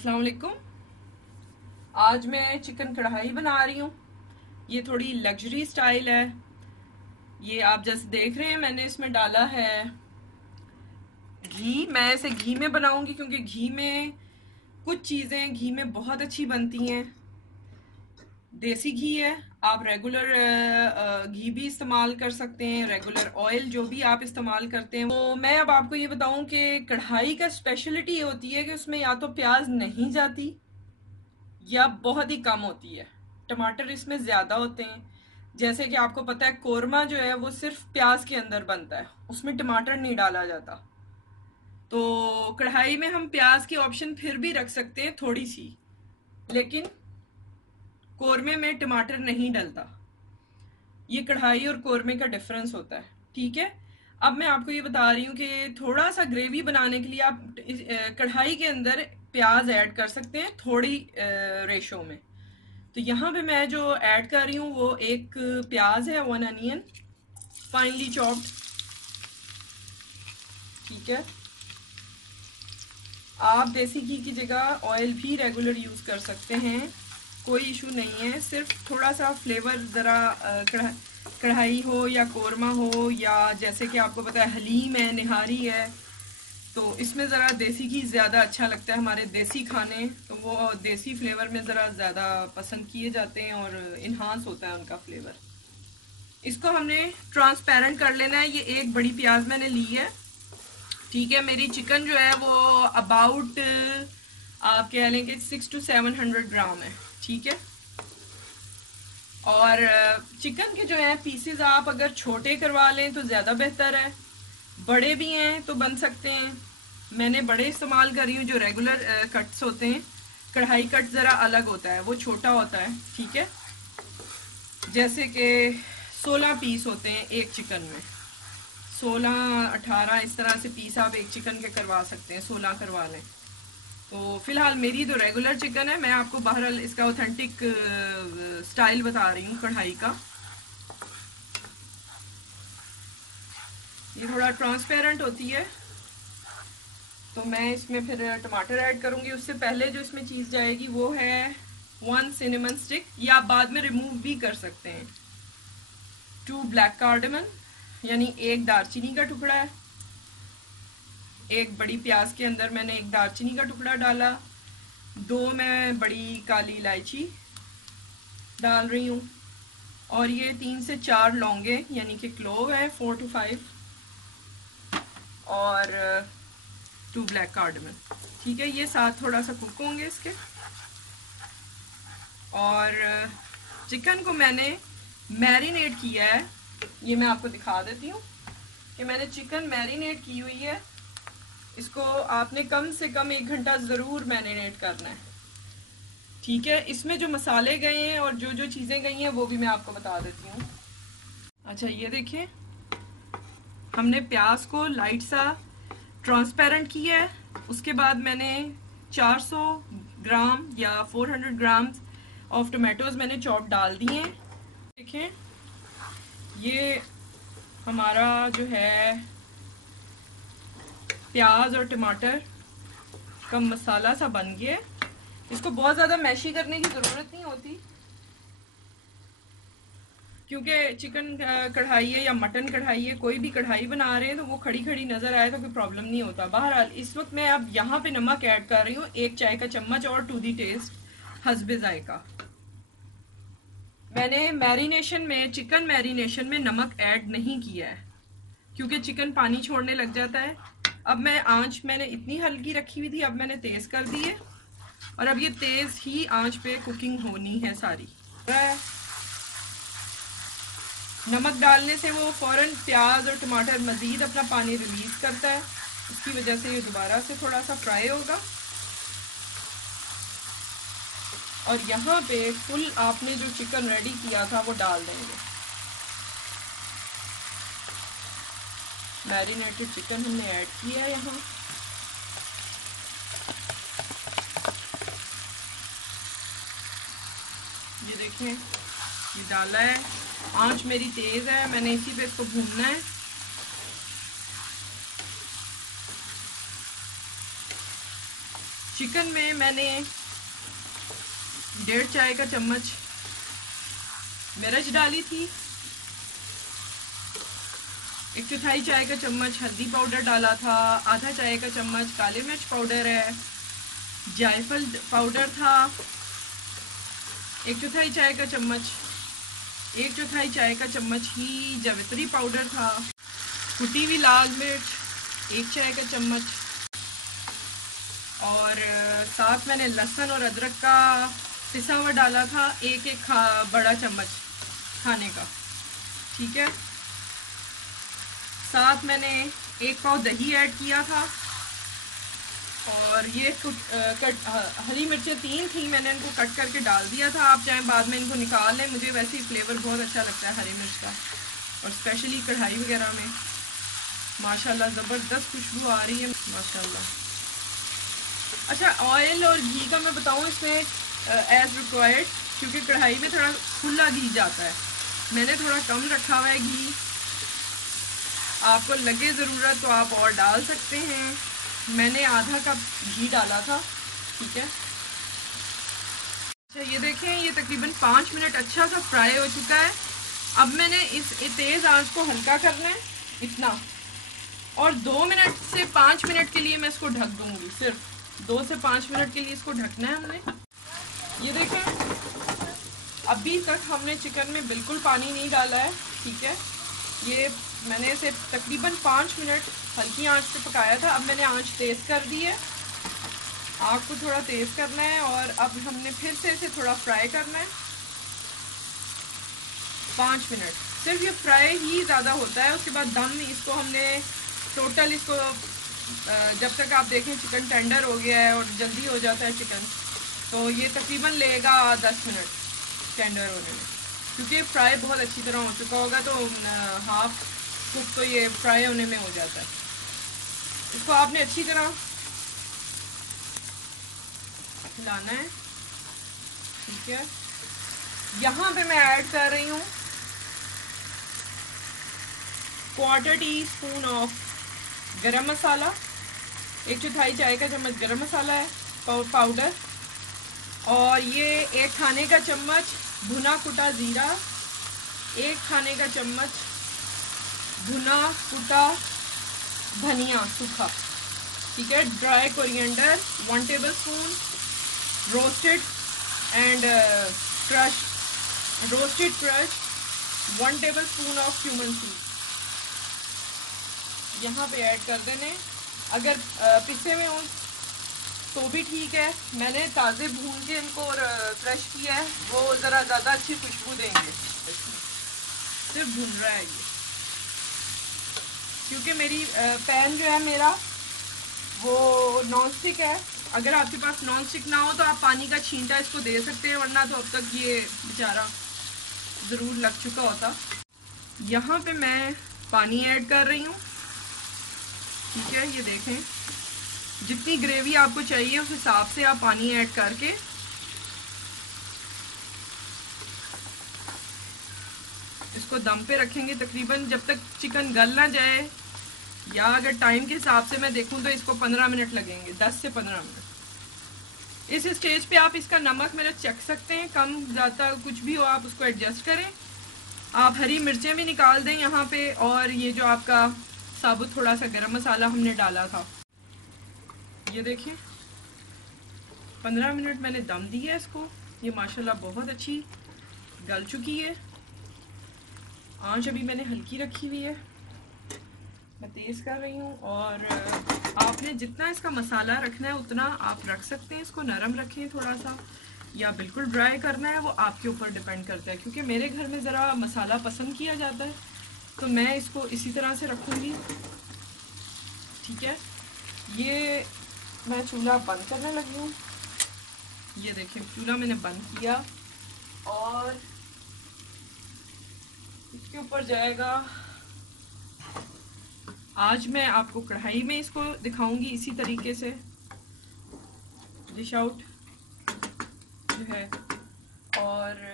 अस्सलाम वालेकुम। आज मैं चिकन कढ़ाई बना रही हूँ। ये थोड़ी लग्जरी स्टाइल है। ये आप जैसे देख रहे हैं मैंने इसमें डाला है घी। मैं इसे घी में बनाऊंगी क्योंकि घी में कुछ चीज़ें घी में बहुत अच्छी बनती हैं। देसी घी है, आप रेगुलर घी भी इस्तेमाल कर सकते हैं, रेगुलर ऑयल जो भी आप इस्तेमाल करते हैं। तो मैं अब आपको ये बताऊं कि कढ़ाई का स्पेशलिटी ये होती है कि उसमें या तो प्याज नहीं जाती या बहुत ही कम होती है। टमाटर इसमें ज़्यादा होते हैं। जैसे कि आपको पता है कोरमा जो है वो सिर्फ प्याज के अंदर बनता है, उसमें टमाटर नहीं डाला जाता। तो कढ़ाई में हम प्याज की ऑप्शन फिर भी रख सकते हैं थोड़ी सी, लेकिन कोरमे में टमाटर नहीं डलता। ये कढ़ाई और कोरमे का डिफरेंस होता है, ठीक है। अब मैं आपको ये बता रही हूँ कि थोड़ा सा ग्रेवी बनाने के लिए आप कढ़ाई के अंदर प्याज ऐड कर सकते हैं थोड़ी रेशो में। तो यहाँ पे मैं जो ऐड कर रही हूँ वो एक प्याज है, 1 अनियन फाइनली चॉप्ड, ठीक है। आप देसी घी की जगह ऑयल भी रेगुलर यूज़ कर सकते हैं, कोई इशू नहीं है। सिर्फ थोड़ा सा फ्लेवर ज़रा कढ़ाई हो या कोरमा हो या जैसे कि आपको पता है हलीम है, निहारी है, तो इसमें ज़रा देसी घी ज़्यादा अच्छा लगता है। हमारे देसी खाने तो वो देसी फ्लेवर में ज़रा ज़्यादा पसंद किए जाते हैं और इन्हांस होता है उनका फ्लेवर। इसको हमने ट्रांसपेरेंट कर लेना है। ये एक बड़ी प्याज मैंने ली है, ठीक है। मेरी चिकन जो है वो अबाउट आप कह लें कि 600 to 700 ग्राम है, ठीक है। और चिकन के जो है पीसेस आप अगर छोटे करवा लें तो ज़्यादा बेहतर है, बड़े भी हैं तो बन सकते हैं। मैंने बड़े इस्तेमाल कर रही हूँ, जो रेगुलर कट्स होते हैं। कढ़ाई कट ज़रा अलग होता है, वो छोटा होता है, ठीक है। जैसे कि 16 पीस होते हैं एक चिकन में, 16-18 इस तरह से पीस आप एक चिकन के करवा सकते हैं, 16 करवा लें। तो फिलहाल मेरी तो रेगुलर चिकन है, मैं आपको बहरहाल इसका ऑथेंटिक स्टाइल बता रही हूँ कढ़ाई का। ये थोड़ा ट्रांसपेरेंट होती है तो मैं इसमें फिर टमाटर ऐड करूँगी। उससे पहले जो इसमें चीज़ जाएगी वो है 1 सिनेमन स्टिक, या आप बाद में रिमूव भी कर सकते हैं। 2 ब्लैक कार्डमन, यानी एक दालचीनी का टुकड़ा है। एक बड़ी प्याज के अंदर मैंने एक दालचीनी का टुकड़ा डाला। 2 मैं बड़ी काली इलायची डाल रही हूँ, और ये 3 से 4 लौंगे यानी कि क्लोव है, 4 to 5, और 2 ब्लैक कार्डमन, ठीक है। ये साथ थोड़ा सा कुक होंगे इसके। और चिकन को मैंने मैरिनेट किया है, ये मैं आपको दिखा देती हूँ कि मैंने चिकन मैरिनेट की हुई है। इसको आपने कम से कम 1 घंटा ज़रूर मैरिनेट करना है, ठीक है। इसमें जो मसाले गए हैं और जो जो चीज़ें गई हैं वो भी मैं आपको बता देती हूँ। अच्छा, ये देखिए हमने प्याज को लाइट सा ट्रांसपेरेंट किया है। उसके बाद मैंने 400 ग्राम या 400 ग्राम ऑफ टोमेटोज मैंने चॉप डाल दिए हैं। देखें ये हमारा जो है प्याज और टमाटर का मसाला सा बन गया। इसको बहुत ज़्यादा मैशी करने की ज़रूरत नहीं होती, क्योंकि चिकन कढ़ाई है या मटन कढ़ाई है, कोई भी कढ़ाई बना रहे हैं तो वो खड़ी खड़ी नज़र आए तो कोई प्रॉब्लम नहीं होता। बहरहाल इस वक्त मैं अब यहाँ पे नमक ऐड कर रही हूँ 1 चाय का चम्मच, और टू दी टेस्ट हस्बे जायका। मैंने मैरिनेशन में, चिकन मैरिनेशन में नमक ऐड नहीं किया है क्योंकि चिकन पानी छोड़ने लग जाता है। अब मैं आंच मैंने इतनी हल्की रखी हुई थी, अब मैंने तेज़ कर दी है, और अब ये तेज़ ही आंच पे कुकिंग होनी है सारी। नमक डालने से वो फ़ौरन प्याज और टमाटर मज़ीद अपना पानी रिलीज़ करता है, इसकी वजह से ये दोबारा से थोड़ा सा फ्राई होगा। और यहाँ पे फुल आपने जो चिकन रेडी किया था वो डाल देंगे। मैरिनेटेड चिकन हमने ऐड किया है यहाँ। ये देखें ये डाला है, आंच मेरी तेज़ है, मैंने इसी पे इसको भूनना है। चिकन चिकन में मैंने 1.5 चाय का चम्मच मिर्च डाली थी, 1/4 चाय का चम्मच हल्दी पाउडर डाला था, आधा चाय का चम्मच काली मिर्च पाउडर है, जायफल पाउडर था 1/4 चाय का चम्मच, 1/4 चाय का चम्मच ही जावित्री पाउडर था, कुटी हुई लाल मिर्च 1 चाय का चम्मच, और साथ मैंने लहसुन और अदरक का पिसा हुआ डाला था एक बड़ा चम्मच खाने का, ठीक है। साथ मैंने 1 पाव दही ऐड किया था, और ये हरी मिर्चें 3 थी, मैंने इनको कट करके डाल दिया था। आप चाहें बाद में इनको निकाल लें, मुझे वैसे ही फ्लेवर बहुत अच्छा लगता है हरी मिर्च का, और स्पेशली कढ़ाई वगैरह में माशाल्लाह ज़बरदस्त खुशबू आ रही है माशाल्लाह। अच्छा, ऑयल और घी का मैं बताऊं इसमें एज रिक्वायर्ड, क्योंकि कढ़ाई में थोड़ा खुला घी जाता है, मैंने थोड़ा कम रखा हुआ है घी। आपको लगे ज़रूरत तो आप और डाल सकते हैं, मैंने आधा कप घी डाला था, ठीक है। अच्छा, ये देखें, ये तकरीबन 5 मिनट अच्छा सा फ्राई हो चुका है। अब मैंने इस तेज़ आंच को हल्का करना है इतना, और 2 मिनट से 5 मिनट के लिए मैं इसको ढक दूंगी। सिर्फ 2 से 5 मिनट के लिए इसको ढकना है हमने। ये देखें, अभी तक हमने चिकन में बिल्कुल पानी नहीं डाला है, ठीक है। ये मैंने इसे तकरीबन 5 मिनट हल्की आंच पे पकाया था। अब मैंने आंच तेज़ कर दी है, आग को थोड़ा तेज़ करना है, और अब हमने फिर से इसे थोड़ा फ्राई करना है 5 मिनट। सिर्फ ये फ्राई ही ज़्यादा होता है, उसके बाद दम इसको हमने टोटल इसको जब तक आप देखें चिकन टेंडर हो गया है और जल्दी हो जाता है चिकन, तो ये तकरीबन लेगा 10 मिनट टेंडर होने में, क्योंकि फ्राई बहुत अच्छी तरह हो चुका होगा, तो हाफ कुक तो ये फ्राई होने में हो जाता है। इसको आपने अच्छी तरह हिलाना है, ठीक है। यहाँ पे मैं ऐड कर रही हूँ 1/4 टीस्पून ऑफ गरम मसाला, 1/4 चाय का चम्मच गरम मसाला है पाउडर, और ये 1 खाने का चम्मच भुना कुटा ज़ीरा, 1 खाने का चम्मच भुना कुटा धनिया सूखा, ठीक है। Dry coriander 1 tablespoon, roasted crush 1 tablespoon of cumin seed यहाँ पे ऐड कर देने। अगर पिसे हुए हों तो भी ठीक है, मैंने ताज़े भून के इनको और क्रश किया है, वो ज़रा ज़्यादा अच्छी खुशबू देंगे। सिर्फ भून रहा है ये, क्योंकि मेरी पैन जो है मेरा वो नॉन स्टिक है। अगर आपके पास नॉन स्टिक ना हो तो आप पानी का छींटा इसको दे सकते हैं, वरना तो अब तक ये बेचारा ज़रूर लग चुका होता। यहाँ पे मैं पानी ऐड कर रही हूँ, ठीक है। ये देखें, जितनी ग्रेवी आपको चाहिए उस हिसाब से आप पानी ऐड करके इसको दम पे रखेंगे तकरीबन जब तक चिकन गल ना जाए, या अगर टाइम के हिसाब से मैं देखूं तो इसको 15 मिनट लगेंगे, 10 से 15 मिनट। इस स्टेज पे आप इसका नमक मेरा चख सकते हैं, कम ज़्यादा कुछ भी हो आप उसको एडजस्ट करें। आप हरी मिर्चें भी निकाल दें यहाँ पे, और ये जो आपका साबुत थोड़ा सा गरम मसाला हमने डाला था। ये देखें, 15 मिनट मैंने दम दिया इसको, ये माशाल्लाह बहुत अच्छी गल चुकी है। आंच अभी मैंने हल्की रखी हुई है, मैं तेज़ कर रही हूँ, और आपने जितना इसका मसाला रखना है उतना आप रख सकते हैं। इसको नरम रखें थोड़ा सा, या बिल्कुल ड्राई करना है, वो आपके ऊपर डिपेंड करता है। क्योंकि मेरे घर में ज़रा मसाला पसंद किया जाता है, तो मैं इसको इसी तरह से रखूँगी, ठीक है। ये मैं चूल्हा बंद करने लगी हूँ। ये देखिए, चूल्हा मैंने बंद किया, और इसके ऊपर जाएगा। आज मैं आपको कढ़ाई में इसको दिखाऊंगी इसी तरीके से डिश आउट जो है। और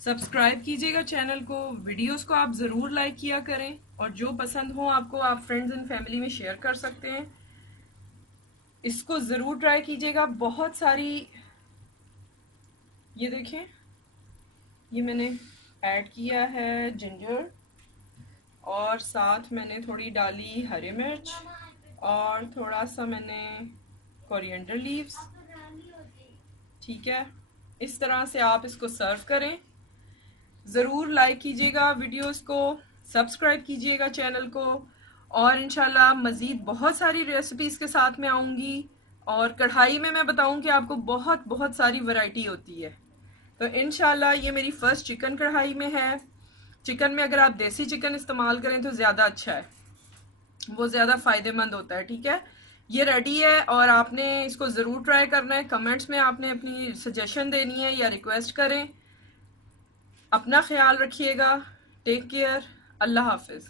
सब्सक्राइब कीजिएगा चैनल को, वीडियोस को आप ज़रूर लाइक किया करें, और जो पसंद हो आपको आप फ्रेंड्स एंड फैमिली में शेयर कर सकते हैं। इसको ज़रूर ट्राई कीजिएगा। बहुत सारी, ये देखें, ये मैंने ऐड किया है जिंजर, और साथ मैंने थोड़ी डाली हरी मिर्च, और थोड़ा सा मैंने कोरिएंडर लीव्स। ठीक है, इस तरह से आप इसको सर्व करें। ज़रूर लाइक कीजिएगा वीडियोस को, सब्सक्राइब कीजिएगा चैनल को, और इंशाल्लाह मज़ीद बहुत सारी रेसिपीज़ के साथ में आऊँगी। और कढ़ाई में मैं बताऊँ कि आपको बहुत बहुत सारी वैरायटी होती है। तो इंशाल्लाह ये मेरी फर्स्ट चिकन कढ़ाई में है। चिकन में अगर आप देसी चिकन इस्तेमाल करें तो ज़्यादा अच्छा है, वो ज़्यादा फ़ायदेमंद होता है। ठीक है, ये रेडी है और आपने इसको ज़रूर ट्राई करना है। कमेंट्स में आपने अपनी सजेशन देनी है या रिक्वेस्ट करें। अपना ख्याल रखिएगा। Take care. अल्लाह हाफिज़।